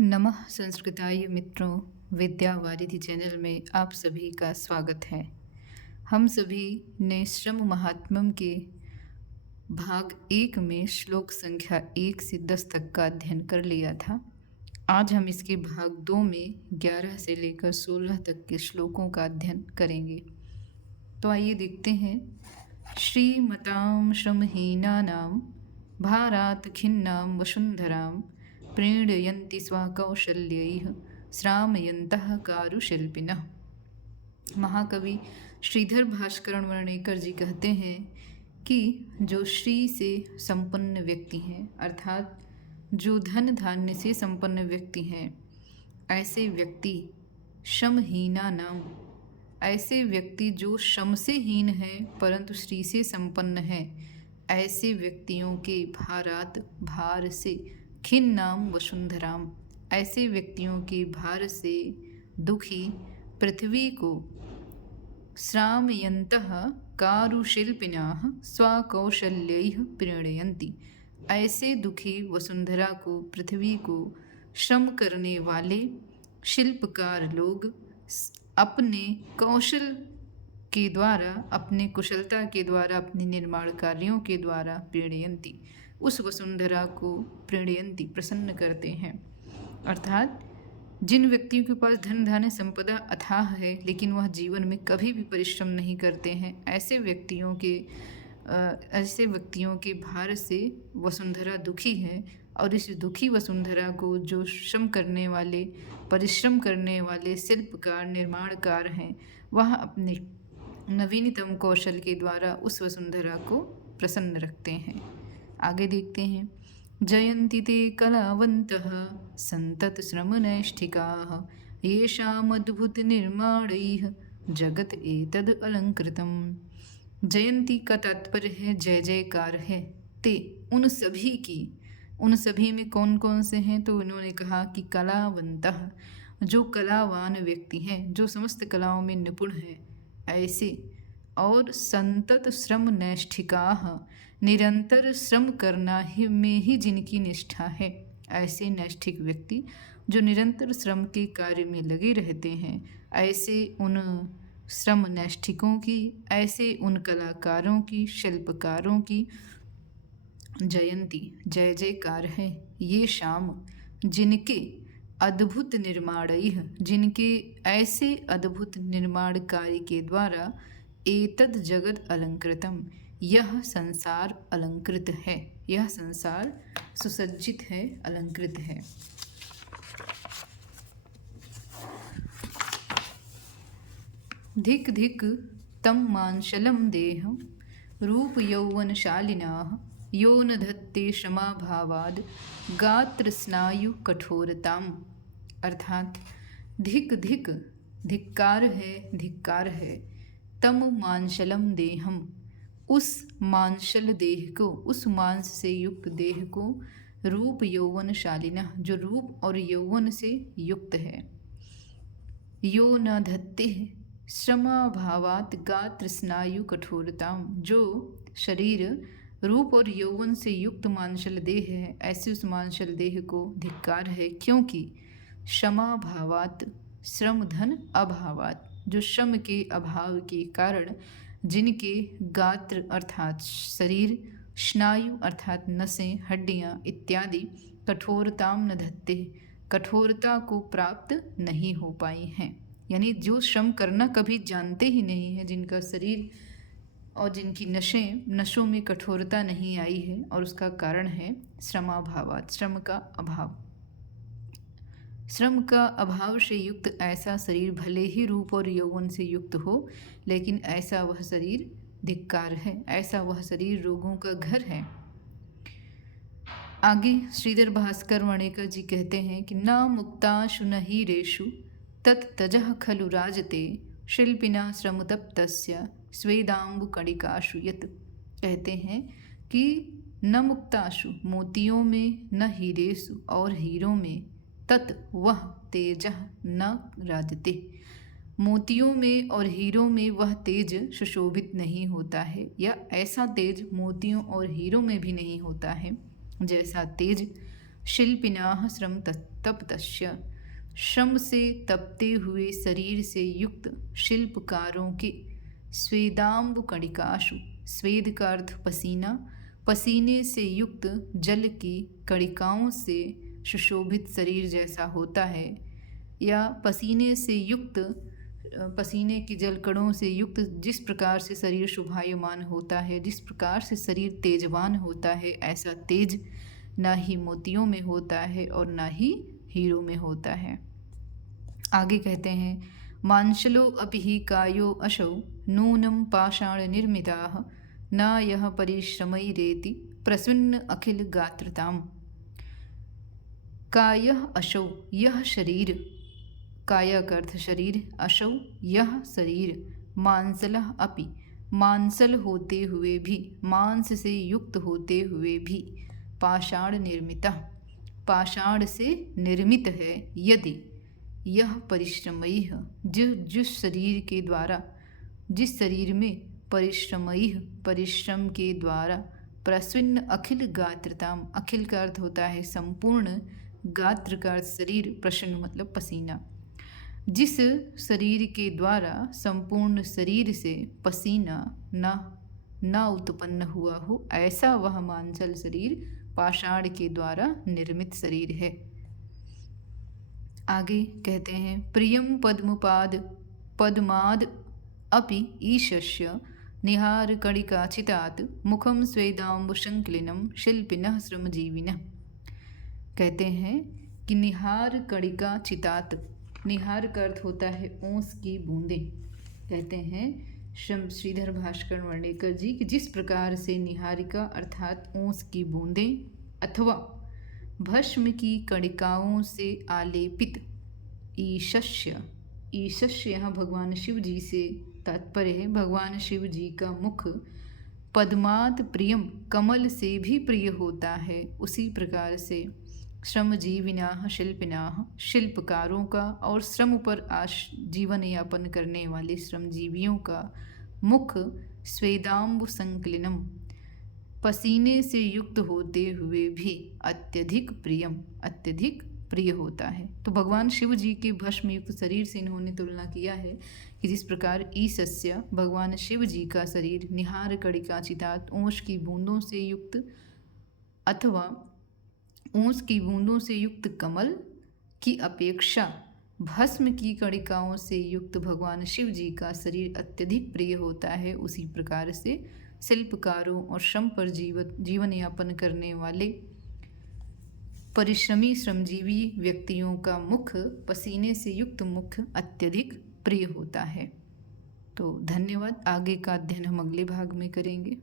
नमः संस्कृताय मित्रों, विद्या वारिधि चैनल में आप सभी का स्वागत है। हम सभी ने श्रम महात्म्यम के भाग 1 में श्लोक संख्या 1 से 10 तक का अध्ययन कर लिया था। आज हम इसके भाग 2 में 11 से लेकर 16 तक के श्लोकों का अध्ययन करेंगे। तो आइए देखते हैं। श्रीमतां श्रमहीनानां भारात् खिन्नां वसुन्धरां प्रीणयन्ति स्वकौशल्यैः श्रामयन्तः कारुशिल्पिनः। महाकवि श्रीधर भास्करण वर्णेकर जी कहते हैं कि जो श्री से संपन्न व्यक्ति हैं, अर्थात जो धन धान्य से संपन्न व्यक्ति हैं, ऐसे व्यक्ति श्रमहीना नाम, ऐसे व्यक्ति जो श्रम से हीन है परंतु श्री से संपन्न है, ऐसे व्यक्तियों के भारात भार से खिन्नाम वसुंधराम, ऐसे व्यक्तियों के भार से दुखी पृथ्वी को श्रामयन्तः कारुशिल्पिनः स्वकौशल्यैः प्रीणयन्ति, ऐसे दुखी वसुंधरा को, पृथ्वी को श्रम करने वाले शिल्पकार लोग अपने कौशल के द्वारा, अपने कुशलता के द्वारा, अपने निर्माण कार्यों के द्वारा प्रीणयन्ति, उस वसुंधरा को प्रीणयन्ति प्रसन्न करते हैं। अर्थात जिन व्यक्तियों के पास धन धान्य संपदा अथाह है लेकिन वह जीवन में कभी भी परिश्रम नहीं करते हैं, ऐसे व्यक्तियों के भार से वसुंधरा दुखी है। और इस दुखी वसुंधरा को जो श्रम करने वाले, परिश्रम करने वाले शिल्पकार, निर्माणकार हैं, वह अपने नवीनतम कौशल के द्वारा उस वसुंधरा को प्रसन्न रखते हैं। आगे देखते हैं। जयन्ति ते कलावन्तः संतत श्रमनैष्ठिकाः येषामद्भुत निर्माणैः जगत एतद् अलंकृतम्। जयंती का तात्पर्य है जय जयकार है। ते उन सभी की, उन सभी में कौन कौन से हैं? तो उन्होंने कहा कि कलावन्तः, जो कलावान व्यक्ति हैं, जो समस्त कलाओं में निपुण हैं, ऐसे। और संतत श्रम नैष्ठिकाः, निरंतर श्रम करना ही में ही जिनकी निष्ठा है, ऐसे नैष्ठिक व्यक्ति जो निरंतर श्रम के कार्य में लगे रहते हैं, ऐसे उन श्रम नैष्ठिकों की, ऐसे उन कलाकारों की, शिल्पकारों की जयंती, जय जयकार है। ये शाम, जिनके अद्भुत निर्माणैः, जिनके ऐसे अद्भुत निर्माण कार्य के द्वारा एतद जगत अलंकृतम, यह संसार अलंकृत है, यह संसार सुसज्जित है, अलंकृत है। धिक धिक तम मांशलम देहं रूप यौवनशालिनाः यो न धत्ते क्षमाभावाद गात्र स्नायु कठोरताम। अर्थात धिक धिक, धिक्कार है, धिक्कार है। तम मांशलम देहम, उस मांशल देह को, उस मांस से युक्त देह को, रूप यौवनशालिना, जो रूप और यौवन से युक्त है, यो न धत्ते श्रमाभावात गात्र स्नायु कठोरताम, जो शरीर रूप और यौवन से युक्त मांशल देह है, ऐसे उस मांशल देह को धिक्कार है। क्योंकि क्षमाभावात, श्रम धन अभावात, जो श्रम के अभाव के कारण जिनके गात्र अर्थात शरीर, स्नायु अर्थात नसें, हड्डियाँ इत्यादि कठोरताम न धत्ते, कठोरता को प्राप्त नहीं हो पाई हैं। यानी जो श्रम करना कभी जानते ही नहीं है, जिनका शरीर और जिनकी नशों में कठोरता नहीं आई है, और उसका कारण है श्रमाभावात, श्रम का अभाव। श्रम का अभाव से युक्त ऐसा शरीर भले ही रूप और यौवन से युक्त हो, लेकिन ऐसा वह शरीर धिक्कार है, ऐसा वह शरीर रोगों का घर है। आगे श्रीधर भास्कर वर्णेकर जी कहते हैं कि न मुक्ताशु न ही रेषु तत्तजः खलु राजते शिल्पिना श्रमतप्तस्य स्वेदाम्बु कणिकाशु यत्। कहते हैं कि न मुक्ताशु, मोतियों में, न हीरेसु, और हीरों में, तत् वह तेजः न राजते, मोतियों में और हीरों में वह तेज सुशोभित नहीं होता है, या ऐसा तेज मोतियों और हीरों में भी नहीं होता है जैसा तेज शिल्पिनाः श्रम तप्तस्य। श्रम से तपते हुए शरीर से युक्त शिल्पकारों के स्वेदाम्बु कणिकाशु, स्वेद का अर्थ पसीना, पसीने से युक्त जल की कणिकाओं से सुशोभित शरीर जैसा होता है, या पसीने से युक्त, पसीने की जल कणों से युक्त जिस प्रकार से शरीर शोभायमान होता है, जिस प्रकार से शरीर तेजवान होता है, ऐसा तेज ना ही मोतियों में होता है और ना ही हीरो में होता है। आगे कहते हैं, मांशलो अपि हि कायो अशौ नूनं पाषाण निर्मिताः न यः परिश्रमैरेति प्रसन्न अखिल गात्रताम्। कायः अशौ, यह शरीर, काया का अर्थ शरीर, अशौ यह शरीर, मांसलः अपि, मांसल होते हुए भी, मांस से युक्त होते हुए भी, पाषाण निर्मिता, पाषाण से निर्मित है, यदि यह परिश्रमयी, जिस शरीर के द्वारा, जिस शरीर में परिश्रमयी, परिश्रम के द्वारा, प्रसन्न अखिल गात्रताम, अखिल का अर्थ होता है संपूर्ण, गात्र का अर्थ शरीर, प्रसन्न मतलब पसीना, जिस शरीर के द्वारा संपूर्ण शरीर से पसीना न उत्पन्न हुआ हो, ऐसा वह मांसल शरीर पाषाण के द्वारा निर्मित शरीर है। आगे कहते हैं, प्रियम पद्मपाद पद्माद अपि ईशस्य निहार कणिकाचितात् मुखम स्वेदाम्बुशंक्लिनम शिल्पिनः श्रमजीविनः। कहते हैं कि निहार कणिका चितात, निहार का अर्थ होता है ओंस की बूंदें। कहते हैं श्रीधर भास्कर वर्णेकर जी कि जिस प्रकार से निहारिका अर्थात ओंस की बूंदें अथवा भस्म की कणिकाओं से आलेपित ईशस्य, ईशस्य यहाँ भगवान शिव जी से तात्पर्य है, भगवान शिव जी का मुख पद्मात प्रियम, कमल से भी प्रिय होता है, उसी प्रकार से श्रमजीविनाः शिल्पिनाः, शिल्पकारों का और श्रम पर जीवन यापन करने वाले श्रमजीवियों का मुख स्वेदाम्बु संकलिनम, पसीने से युक्त होते हुए भी अत्यधिक प्रियम, अत्यधिक प्रिय होता है। तो भगवान शिव जी के भस्म युक्त शरीर से इन्होंने तुलना किया है कि जिस प्रकार ईशस्य, भगवान शिव जी का शरीर निहार कणिका चितात, ओंस की बूंदों से युक्त अथवा ओंस की बूंदों से युक्त कमल की अपेक्षा भस्म की कणिकाओं से युक्त भगवान शिव जी का शरीर अत्यधिक प्रिय होता है, उसी प्रकार से शिल्पकारों और श्रम पर जीवन यापन करने वाले परिश्रमी श्रमजीवी व्यक्तियों का मुख, पसीने से युक्त मुख अत्यधिक प्रिय होता है। तो धन्यवाद। आगे का अध्ययन हम अगले भाग में करेंगे।